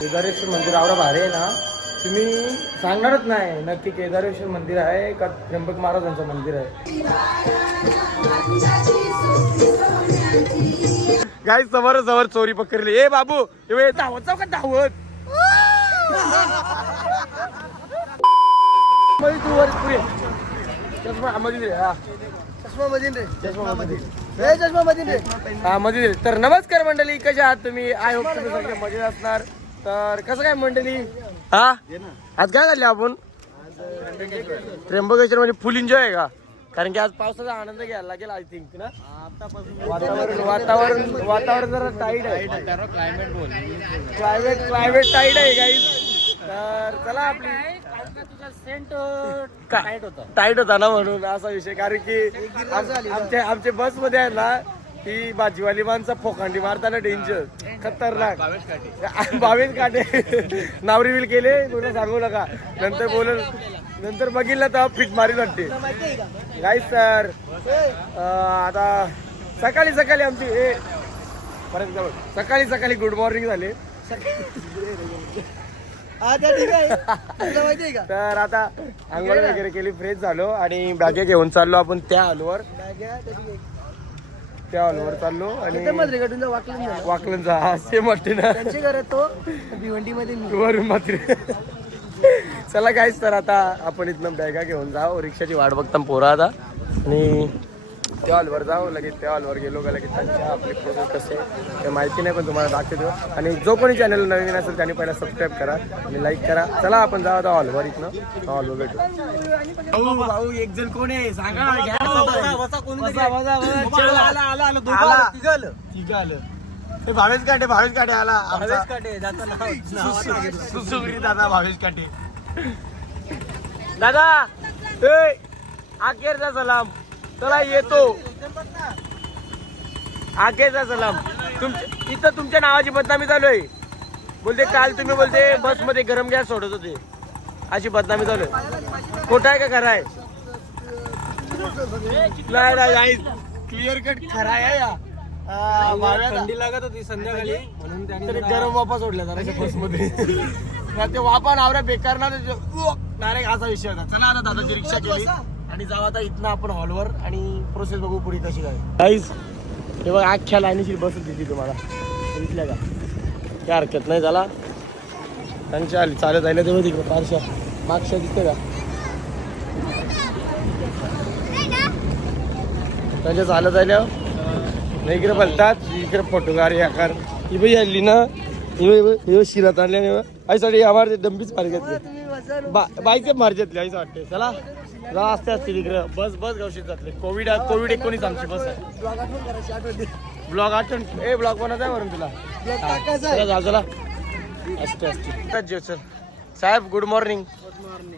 केदारेश्वर मंदिर आवडा भारी आहे ना. तुम्ही सांगणारच नाही नक्की केदारेश्वर मंदिर आहे का त्र्यंबक महाराजांचं मंदिर आहे. गाईस समोर समोर चोरी पकडली. ए बाबू धावत जाऊ का धावत. तर नमस्कार मंडळी, कशा आहात तुम्ही? आय होप तुम्ही सगळे मजेत असणार. तर कसं काय मंडळी, हा आज काय झाले आपण त्र्यंबकेश्वर मध्ये फुल एन्जॉय आहे का? कारण की आज पावसाचा आनंद घ्यायला लागेल आय थिंक ना. वातावरण जरा टाईट आहे. क्लायमेट टाईट आहे गाईज. तर चला आपली टाईट होता ना म्हणून असा विषय. कारण की आमच्या बस मध्ये आहे ना ती भाजीवाली माणसं फोकांडी मारताना डेंजर खतरनाक. 22 काटे नाव रिव्हील केले, कोणी सांगू नका. नंतर बघितलं तर फिट मारी वाटते गाईस. तर आता सकाळी आमची सकाळी गुड मॉर्निंग झाले. तर आता आंघोळ वगैरे केली, फ्रेश झालो आणि बॅगे घेऊन चाललो आपण त्या हॉलवर चाललो. आणि वाकलनचा हा सेम वाटते ना तो भिवंडीमध्ये वरून मात्र. चला गाईस, तर आता आपण इथनं बॅगा घेऊन जाऊ. रिक्षाची वाट बघता पोरं आता. आणि त्या हॉलवर जाऊ. लगेच त्या हॉलवर गेलो का लगेच त्यांच्या आपली प्रोसेस कसे ते माहिती नाही, पण तुम्हाला दाखवतो. आणि जो कोणी चॅनल नवीन असेल त्यांनी पहिला सबस्क्राईब करा आणि लाईक करा. चला आपण जाऊ आता हॉलवर. इथनं हॉलवर भेटू. भाऊ एक जण कोण आहे सांगा. भावेश काटे आला. सुसुगरी दादा भावेश काटे दादा. अखेरचा सलाम. चला येतो आखेरचा सलाम. इथं तुमच्या नावाची बदनामी चालू आहे. बोलते काल तुम्ही बोलते बस मध्ये गरम गॅस सोडत होते, अशी बदनामी चालू आहे. खोटा आहे का खरा आहे? क्लिअर कट खरा आहे या. थंडी लागत होती संध्याकाळी म्हणून त्याने गरम वापा सोडल्या जरा बस मध्ये. ते वापा नावऱ्या बेकार ना डायरेक्ट असा विषय होता. चला आता दादाची रिक्षा केली आणि जाऊ आता इथनं आपण हॉलवर आणि प्रोसेस बघू पुढे कशी काय. गाईस हे बघ अख्ख्या लाईनीची बस दिसली तुम्हाला, दिसल्या का? काय हरकत नाही. झाला त्यांच्या आली चालत जायला तेव्हा तिकडे फारशा मागच्या दिसते का त्यांच्या चालत जायला नाही. इकडे बोलतात इकडे फोटोगारी आकार ही बाई आली ना. शिरात आणल्या आईसाठी आम्हाला डंबीच मार घेतली, बाईचे मार घेतले आईच वाटते. चला जा असते तिकडे बस गवशीत जातले. कोविड 19 आमची बस आहे. ब्लॉग आठवण ब्लॉग बनवत आहे वरून तुला चला असते. साहेब गुड मॉर्निंग.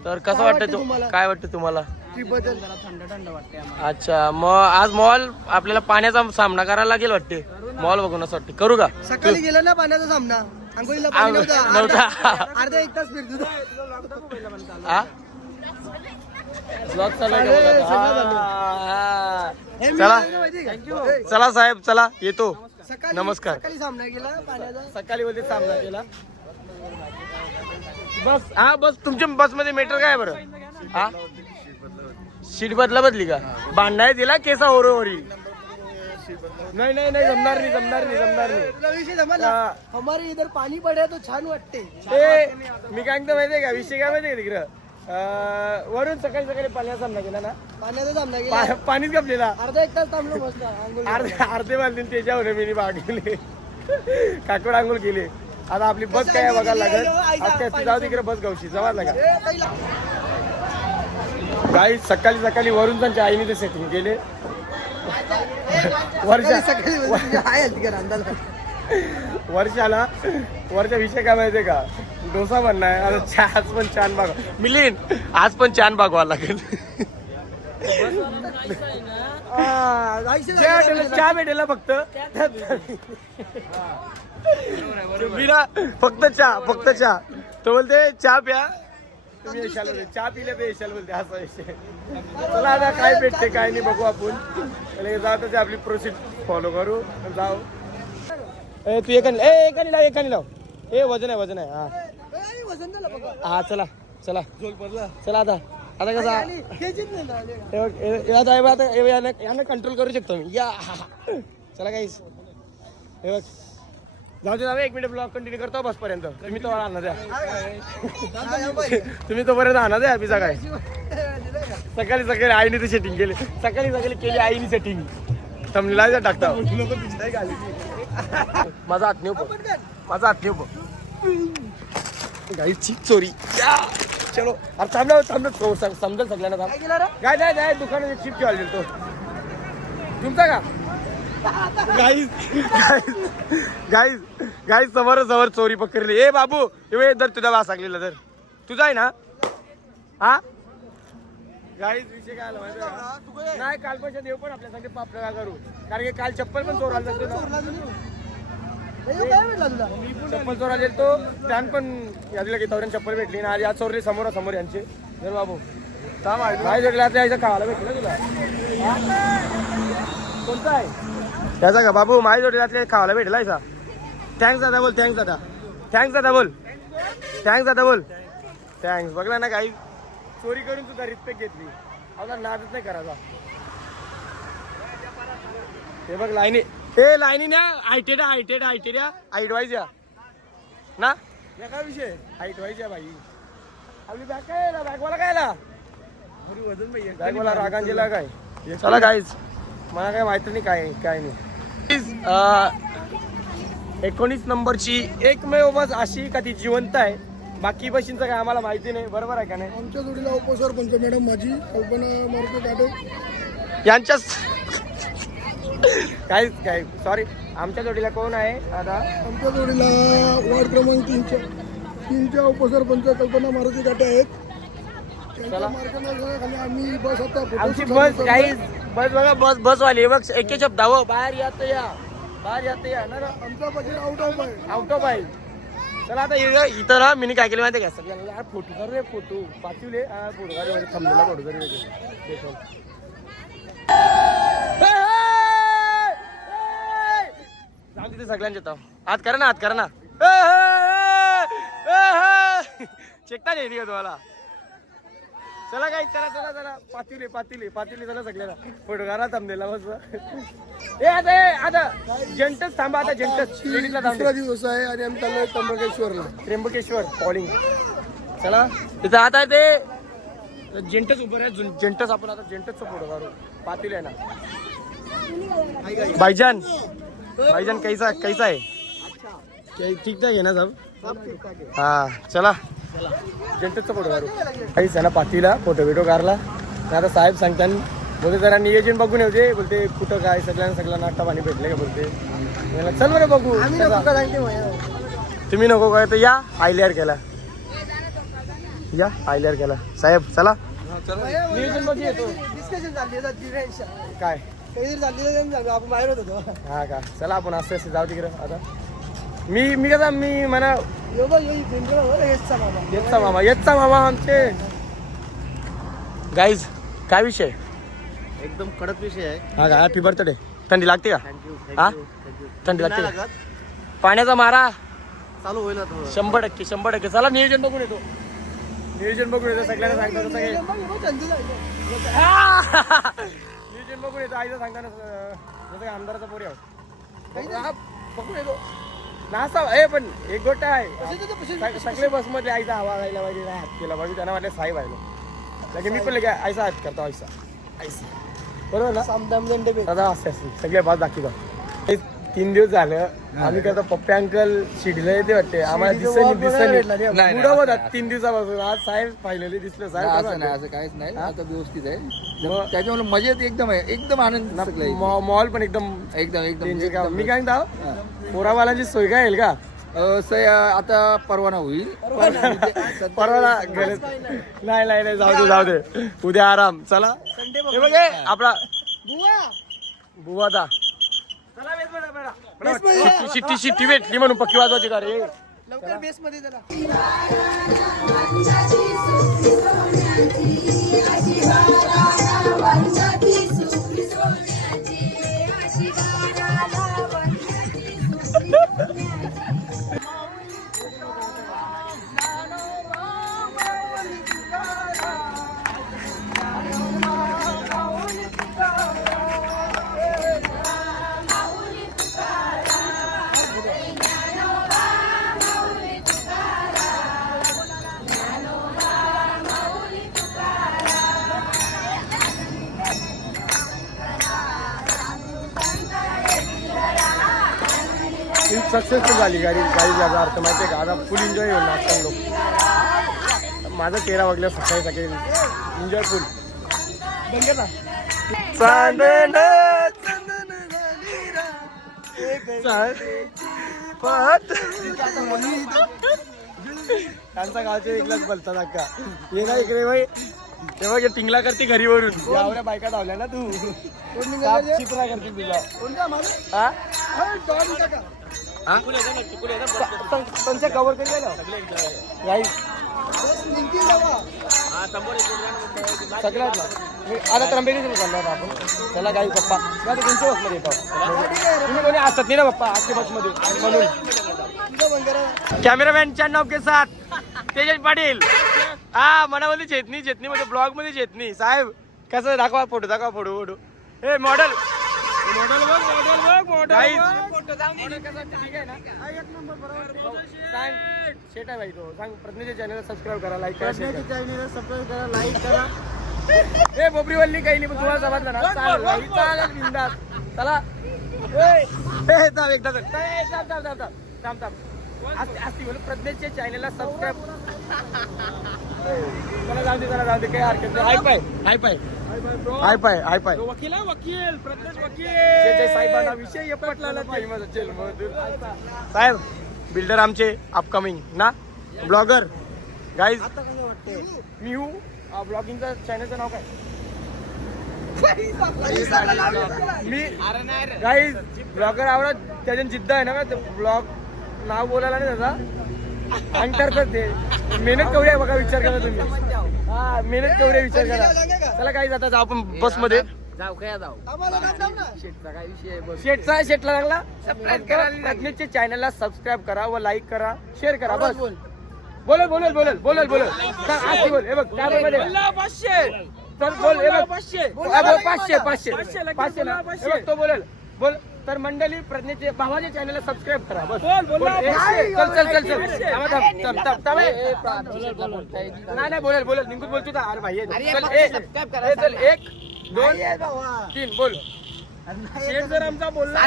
तर कसं वाटतं काय वाटतं तुम्हाला? थंड वाटते. अच्छा, मग आज मॉल आपल्याला पाण्याचा सामना करायला लागेल वाटते. मॉल बघून असं वाटते करू का? सकाळी गेलं ना पाण्याचा सामना, अंघोळीला नव्हता. अर्धा एक तास फिरतो. चला साहेब चला येतो. नमस्कार. सकाळी सामना केला पाण्याचा. सकाळी मध्ये सामना केला. बस तुमच्या बस मध्ये मीटर काय बरं? हा सीट बदली का? भांडा दिला केसा ओरोवरी. नाही जमणार नाही. हमारे इधर पाणी पडे तो छान वाटते. मी काय माहितीये का विषय काय माहितीये का तिकडं वरून सकाळी पाण्याचा सामना केला ना. पाण्याचा सामना केला, पाणीच गपलेला. अर्धा एक तास थांबलो मस्त. अर्धे बांधले त्याच्यावर मी भागले काकड आंघोळ केली. आता आपली बस काय बघायला लागेल. आज काय जाऊ तिकडे बस गावची जवळ लागा. काही सकाळी वरून त्यांच्या आईने ते सेटिंग केले. वर्षा विषय काय माहितीये का? डोसा बनणार आहे. आता आज पण छान भाग मिलीन. आज पण छान भागवा लागेल. चहा भेटेल फक्त फक्त चहा. तो बोलते चहा प्या तुम्ही यशाल बोलते, चहा पिले तर यशाल बोलते असा विषय. चला आता काय भेटते काय नाही बघू आपण. जाऊ आपली प्रोसेस फॉलो करू. जाऊ तू एकाने लाव हे वजन आहे हा वजन झालं बघा. हा चला चला चला आता आता कसा खेचीत नाही ना. यांना कंट्रोल करू शकतो मी या चला काहीच हे बघ जाऊ दे 1 मिनिट ब्लॉग कंटिन्यू करतो बस पर्यंत तुम्ही तो आणा द्या तुम्ही तोपर्यंत आणा द्या पिझ्झा काय सकाळी आईने ती सेटिंग केली सकाळी केली आईने सेटिंग थंबनेलला टाकता माझा हात नेऊ गाईची चोरी या चलो अरे थांबलं समजेल सगळ्यांना थांब काय नाही दुकानात चिप ठेवायला तो तुमचा का गाईज समोर चोरी पकडली ए बाबू हे दर तुझा वास लागलेला तर तुझा आहे ना हा गाईज विषय काय आला माहिती आहे? नाही काल पैसे देऊ पण आपल्यासाठी आपल्याला करू कारण की काल चप्पल पण चोरायला जातो चप्पल चोरायला तो त्यान पण यादीला घेतावर चप्पल भेटली ना आज चोरली समोर यांचे जर बाबू काय जगला यायचं खावायला भेटलं तुला कोणता आहे त्याचा का बाबू माझ्या जोडीला खावायला भेटला याचा थँक्स दादा बोल थँक्स बघला ना काही चोरी करून तुझा रिस्पेक्ट घेतली आता नादच नाही करायचा हे बघ लाईनी ना आयटेड हाईट वाईज या ना या काय विषय हाईट वाईज या बाई आपली बॅग काय बॅगवाला कायला वजन बॅगवाला रागांजीला काय चला काहीच मला काय माहिती नाही काय नाही 19 नंबरची एकमेव बस अशी का ती जिवंत आहे बाकी बशींचं काय आम्हाला माहिती नाही बरोबर आहे का नाही आमच्या जोडीला उपसरपंच मॅडम माझी कल्पना मार्के काटे यांच्या काय सॉरी आमच्या जोडीला कोण आहे आता आमच्या जोडीला वार्ड क्रमांक 3च्या उपसरपंच कल्पना मारुती काटे आहेत त्यांच्या मार्गदर्शनाखाली आम्ही बस आता आमची बस काही बस बघा बस वाली बघ एक शब्द बाहेर यात या ना आमचा बजेट आउट ऑफ आहे चला आता इथं ना मी काय केलं माहिती का सगळ्यांना फोटो कर रे फोटो पाठवले फोटो मध्ये थांबलेला फोटो तरी जाऊ तिथे सगळ्यांचे हात करा ना चेकता नाही का तुम्हाला चला काय चला पातीले चला सगळ्याला फोटो करा थांबलेला बस आता जंटच थांबा आता लेडीजला दुसरा दिवस आहे आणि आम्ही चाललोय त्र्यंबकेश्वर कॉलिंग चला तिथं आता ते जेंटच उभं आहे जेंटच आपण आता जेंटचा फोटो काढू पातील आहे ना भाईजान कैसा आहे ठीक ठाक आहे ना साहेब हा चला जेंटचा फोटो काढू काहीच आहे ना पातीला फोटो काढला आता साहेब सांगतात बोलते जरा नियोजन बघून येऊ बोलते कुठं काय सगळ्यांना नाश्ता पाणी भेटले का बोलते चल बरं बघू तुम्ही नको काय तर या आयलियर केला साहेब चला नियोजन बघू येतो डिस्कशन झाली काय आपण बाहेर होतो हा का चला आपण असं जाऊ तिकडे आता मी कसा मी म्हणा येतचा मामा आमचे गाईज काय विषय एकदम कडक विषय आहे हा का हॅपी बर्थडे थंडी लागते का हा थंडी लागते का पाण्याचा मारा चालू होईल 100% चला नियोजन बघून येतो सगळ्यांना सांगतो सगळे नियोजन बघून येतो आईला सांगताना जसं आमदाराचा पोरी बघून येतो नासा पण एक गोष्ट आहे सगळे बस मध्ये आईचा आवाज आयला पाहिजे हात केला पाहिजे त्यांना वाटलं साहेब आहे मी पण आईचा हात करतो आईचा बरोबर ना दादा असे सगळे बाज दाखवतो 3 दिवस झालं आम्ही करतो पप्पी अंकल शिडीला येते वाटते आम्हाला दिसत 3 दिवसापासून आज साहेब फायनली दिसलं साहेब असं काहीच नाही आता व्यवस्थित आहे त्याच्यामुळे मजेत एकदम आनंद मॉल पण एकदम मी काय म्हणतो पोरावालाची सोय काय येईल का आता परवाना होईल परवाना नाही जाऊ दे उद्या आराम चला आपला बुवादा शिट्टी भेटली म्हणून पक्की वाजवायची का रे लवकर बेस मध्ये जरा सक्सेसफुल झाली गाडी याचा अर्थ माहिती आहे का? आता फुल एन्जॉय होईल नाचताना लोक. माझा 13 वाजल्या सकाळी एन्जॉय फुल. त्यांचा गावचे एकलाच बोलतात अक्का. ये ना इकडे बाई तेव्हा टिंगला करते घरी वरून. एवढ्या बायका धावल्या ना तू. चित्रा करते तुला. त्यांच्या कव्हर कधी सगळ्यात आता त्र्यंबकेश्वर चाललो होता आपण. त्याला काही पप्पा तुमच्या बसमध्ये येतो. तुम्ही कोणी असतात नाही ना पप्पा आजच्या बसमध्ये म्हणून. कॅमेरामॅन 94 के साथ तेजस पाटील. हा मनामध्ये चेतनी मध्ये ब्लॉग मध्ये चेतनी साहेब. कसं दाखवा फोटो. हे मॉडेल शेट आहे भाई तो. सांग प्रज्ञेच्या चॅनलला सबस्क्राईब करा, लाईक करा. हे बोबरीवल्ली काही नाही पण तुम्हाला समजलं ना. बिंदास चला. एकदा प्रज्ञेच्या चॅनलला सबस्क्राईब. मला जाऊ दे काही हरकत नाही. हाय पाय वकील प्रज्ञेश वकील साहेबांना विषय पटला साहेब. बिल्डर आमचे अपकमिंग ना ब्लॉगर गाईज. मी हूँ ब्लॉगिंगचं चॅनलचं नाव काय मी गाईज ब्लॉगर आवडत. त्याच्यात जिद्द आहे ना का ब्लॉग नाव बोलायला नाही त्याचा अंगठरतात ते. मेहनत केवढी आहे बघा, विचार करा तुम्ही. हा मेहनत केवढी विचार करा. चला काही आता जाऊ आपण बस मध्ये. जाऊ शेटला लागला. प्रज्ञेच्या चॅनलला सबस्क्राईब करा व लाईक करा, शेअर करा. बस बोल. हे बघ तर बोल. हे बघ 500 तो बोल. तर मंडळी प्रज्ञेचे भावाच्या चॅनलला सबस्क्राईब करा. बस नाही बोल निघून बोलतो. अरे भाई चल 1 2 3 बोल. जर आमचा बोलला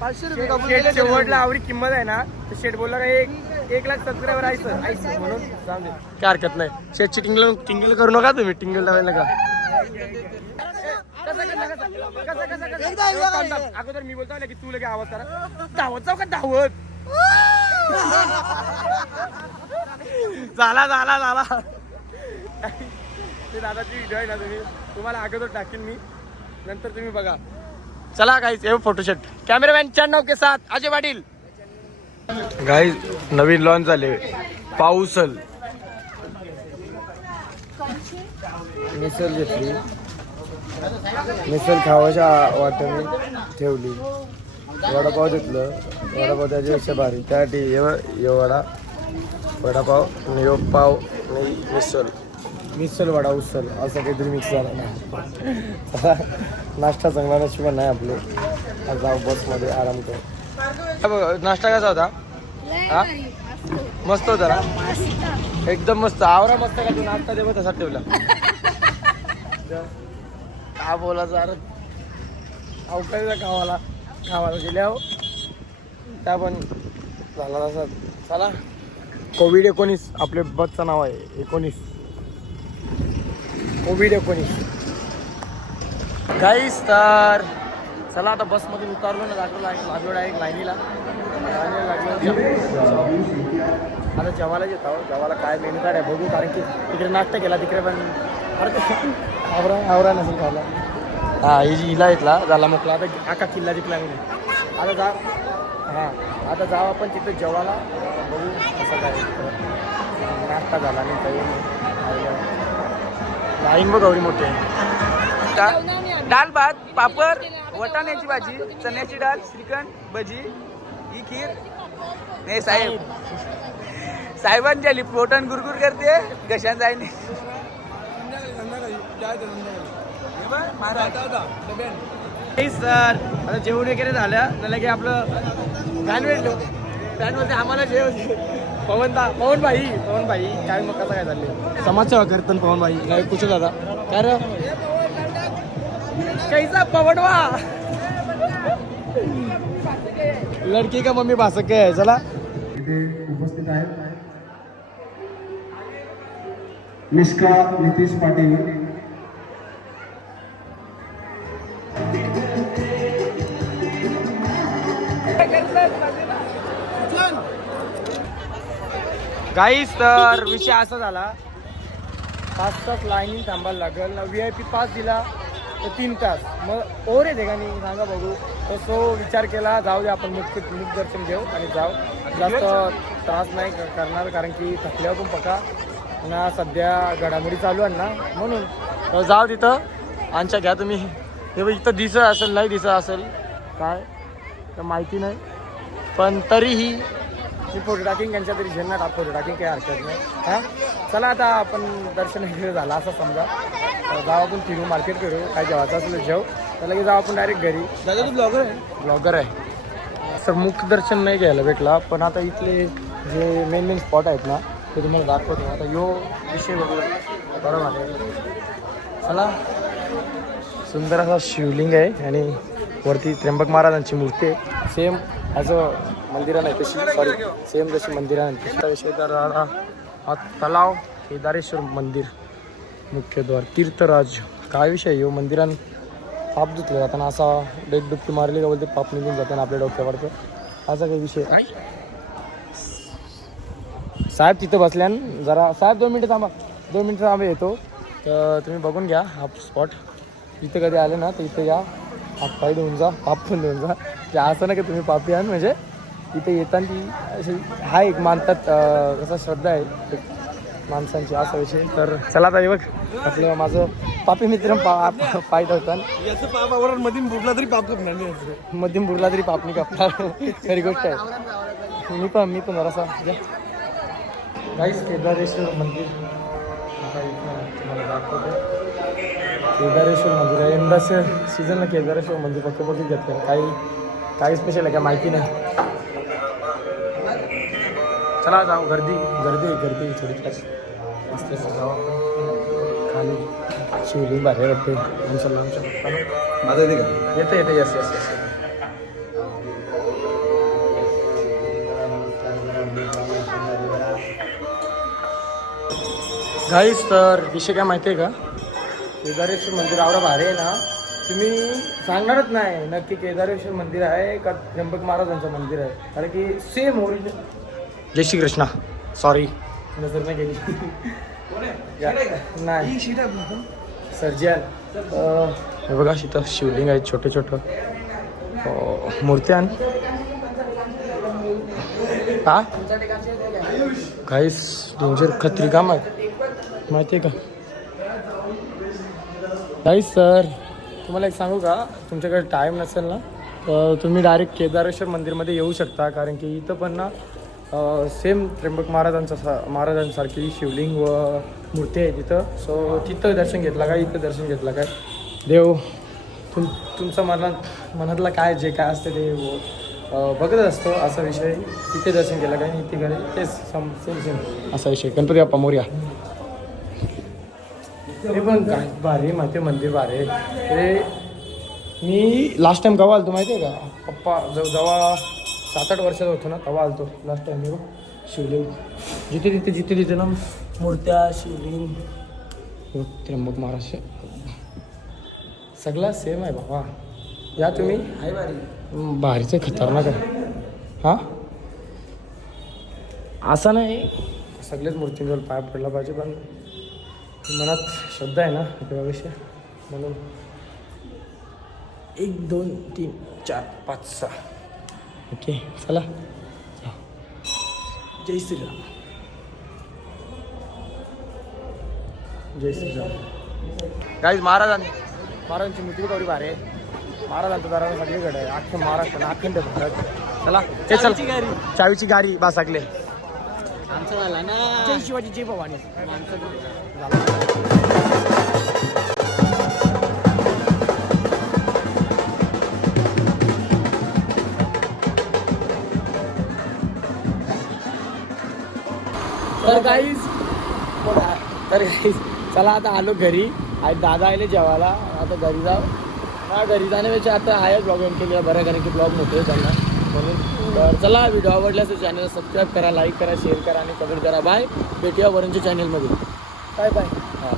500 शेवटला आवडी किंमत आहे ना. तर शेट बोलला 1 लाख सबस्क्रायबर आहे सर म्हणून सांग दे. काय हरकत नाही. शेटची टिंगल करू नका तुम्ही. टिंगल लावायला नका. अगोदर मी बोलतो की तू लगे आवाज करा. धावत जाऊ का धावत. झाला ते दादाची व्हिडिओ आहे ना तुम्हाला अगोदर टाकेन मी, नंतर तुम्ही बघा. चला गाईज हे फोटोशूट. कॅमेरामॅन 94 के साथ अजय पाटील. गाईज नवीन लॉन्च झाले पाऊसल. मिसल घेतली. मिसल खावाच्या वाट्याने ठेवली. वडापाव घेतलं. वडापाव त्याच्यापेक्षा भारी. त्यासाठी वडापाव पाव मिसल वडा उसल असं काहीतरी मिक्स झाला नाही. नाश्ता चांगला नशिबान नाही आपले. जाऊ बसमध्ये आराम करू. नाश्ता कसा होता? हा मस्त होता ना एकदम मस्त. आवरा मस्त का तू नाश्ता देव तसा ठेवला. का बोलायचं अरे अवकाळीला खावाला गेल्या हो त्या पण झाला तसा. चला कोविड-19 आपले बसचं नाव आहे 19. कोविड-19 गाईस. तर चला आता बसमधून उतारलो ना. लागलो डायरेक्ट लाईनीला आता जेवायला येत आहोत. जेवायला काय मेनू काय बघू, कारण की तिकडे नाश्ता केला तिकडे पण आवरा नसेल खायला. हा हिला येतला झाला म्हटलं. आता आका किल्ला जिंकला मी. आता आता जाऊ आपण तिथं जेवायला. बघू कसं काय नाश्ता झाला नाही काही लाईन बघ एवढी मोठी आहे. डाळ भात, पापड, वटाण्याची भाजी, चण्याची डाळ, श्रीखंड, भजी, ही खीर. नाही साहेबांच्या लिप पोटन गुरगुर करते. कशात जाय नाही सर. आता जेवण वगैरे झालं ना की आपलं फॅन भेटलो. फॅनमध्ये आम्हाला जेवण पवन भाई काय मग कसं काय चालले समाजसेवा करतात पवन भाई. काय कुठं दादा काय रे कैसा पवनवा लडकी का मम्मी भासक आहे. चला इथे उपस्थित आहेत मिश्का नितीश पाटील, गाईस. तर विषय असा झाला, 5 तास लाईनिंग थांबायला लागेल. VIP पास दिला तर 3 तास. मग ओर येते का नाही सांगा बघू. तर तो विचार केला जाऊ दे आपण मुख दर्शन घेऊ आणि जाऊ. जास्त त्रास नाही करणार कारण की थकल्यावर पण पका ना सध्या घडामोडी चालू आहे ना, म्हणून तर जाऊ तिथं. आमच्या घ्या तुम्ही. ते इथं दिसत असेल नाही दिसत असेल काय तर माहिती नाही, पण तरीही मी फोटो टाकिंग त्यांच्या तरी झेलणार. फोटो टाकिंग काही हरकत नाही. हां चला आता आपण दर्शन वगैरे झालं असं समजा. जाऊ आपण फिरू, मार्केट फिरू, काय जेवायचं असलं जेव. तर लगेच जाऊ आपण डायरेक्ट घरी. दादा तू ब्लॉगर आहे. सर मुख दर्शन नाही घ्यायला भेटला, पण आता इथले जे मेन स्पॉट आहेत ना ते तुम्हाला दाखवतो. आता यो विषय बरोबर आहे. चला सुंदर असा शिवलिंग आहे आणि वरती त्र्यंबक महाराजांची मूर्ती आहे. सेम ॲज मंदिरा नाही तशी, सॉरी सेम जशी मंदिरा नाही तसा विषय. तर हा तलाव केदारेश्वर मंदिर मुख्यद्वार तीर्थराज. काय विषय येऊ मंदिरान पाप धुतलं जाताना असा डेट डुबकी मारली का बोलते पाप निघून जाताना आपल्या डोक्यावरचं, असा काही विषय. साहेब तिथं बसल्यान जरा साहेब 2 मिनटं थांबा, 2 मिनटं थांबा येतो. तर तुम्ही बघून घ्या हा स्पॉट. इथं कधी आले ना तर इथं या, हातपाय धुवून जा, पाप पण धुवून जा. ते असं ना की तुम्ही पापी आण, म्हणजे इथे येताना ती अशी हा एक मानतात कसा श्रद्धा आहे एक माणसांची असा विषय. तर चला आता बघ आपलं माझं पापी मित्र पाय ठेवतात. याचं पापावर मधीन बुडला तरी पाप करणार नाही, मध्यम बुडला तरी पाप नाही कापणार. खरी गोष्ट आहे. मी पण जरासा गाईस केदारेश्वर मंदिर आता इथं तुम्हाला दाखवतो. केदारेश्वर मंदिर आहे. यंदाच्या सीझनला केदारेश्वर मंदिर पक्की घेतलं. काही स्पेशल आहे का माहिती नाही. चला जाऊ. गर्दी थोडी मस्त जाऊ आपण. खाली शिवलिंग भारी वाटते. आमच्या माझा येते का? येतं यस. गाईस तर विषय काय माहिती आहे का, केदारेश्वर मंदिर आवडा भारी आहे ना. तुम्ही सांगणारच नाही नक्की केदारेश्वर मंदिर आहे का त्र्यंबक महाराजांचं मंदिर आहे, कारण की सेम ओरिजिनल. जय श्री कृष्णा. सॉरी नजर नाही गेली नाही सर्जियन. हे बघा इथं शिवलिंग आहे छोटे मूर्त्या. हा काहीच डेंजर खत्री काम आहे माहिती आहे का. काहीच सर तुम्हाला एक सांगू का, तुमच्याकडे टाईम नसेल ना तर तुम्ही डायरेक्ट केदारेश्वर मंदिरमध्ये येऊ शकता, कारण की इथं पण ना सेम त्र्यंबक महाराजांसारखी शिवलिंग व मूर्ती आहे तिथं. सो तिथं दर्शन घेतला काय, इथं दर्शन घेतला काय, देव तुमचं मनातलं काय जे काय असतं ते बघत असतो असा विषय. तिथे दर्शन केलं काय, इथे घरी तेच सेम असा विषय. गणपती बाप्पा मोरया. हे पण काय भारी माहिती आहे मंदिर भारी. हे मी लास्ट टाइम केव्हा आलतो माहिती आहे का, पप्पा जेव्हा 7-8 वर्षाचा होतो ना तेव्हा आलतो लास्ट टाइम. मी शिवलिंग जिथे तिथे ना मूर्त्या शिवलिंग त्र्यंबक महाराज सगळा सेम आहे बाबा. या तुम्ही आहे भारीचं खतरनाक आहे. हां असं नाही सगळेच मूर्तींवर पाय पडला पाहिजे, पण मनात श्रद्धा आहे ना देवाविषयी, म्हणून 1 2 3 4 5 6. ओके चला. जय श्रीराम. जय श्रीराम. गाईज महाराजांची मूर्ती कवडी भारी आहे. महाराजांचं दारा सगळीकडे आहे, अख्खं महाराष्ट्र अखंड भारत. चला ते चल चावीची गाडी बासाकले आमचं झाला ना. जय शिवाजी जय भवानी. तर गाईज चला आता आलो घरी. आज दादा आले जेवायला, आता घरी जाऊ हा घरी जाण्यापेक्षा आता आहे ब्लॉग एंड केली बरं, कारण की ब्लॉग मोठे आहे त्यांना म्हणून. तर चला व्हिडिओ आवडल्यास चॅनल सबस्क्राईब करा, लाईक करा, शेअर करा आणि कमेंट करा. बाय, भेटूया वरूनच्या चॅनलमध्ये. Bye bye. हां.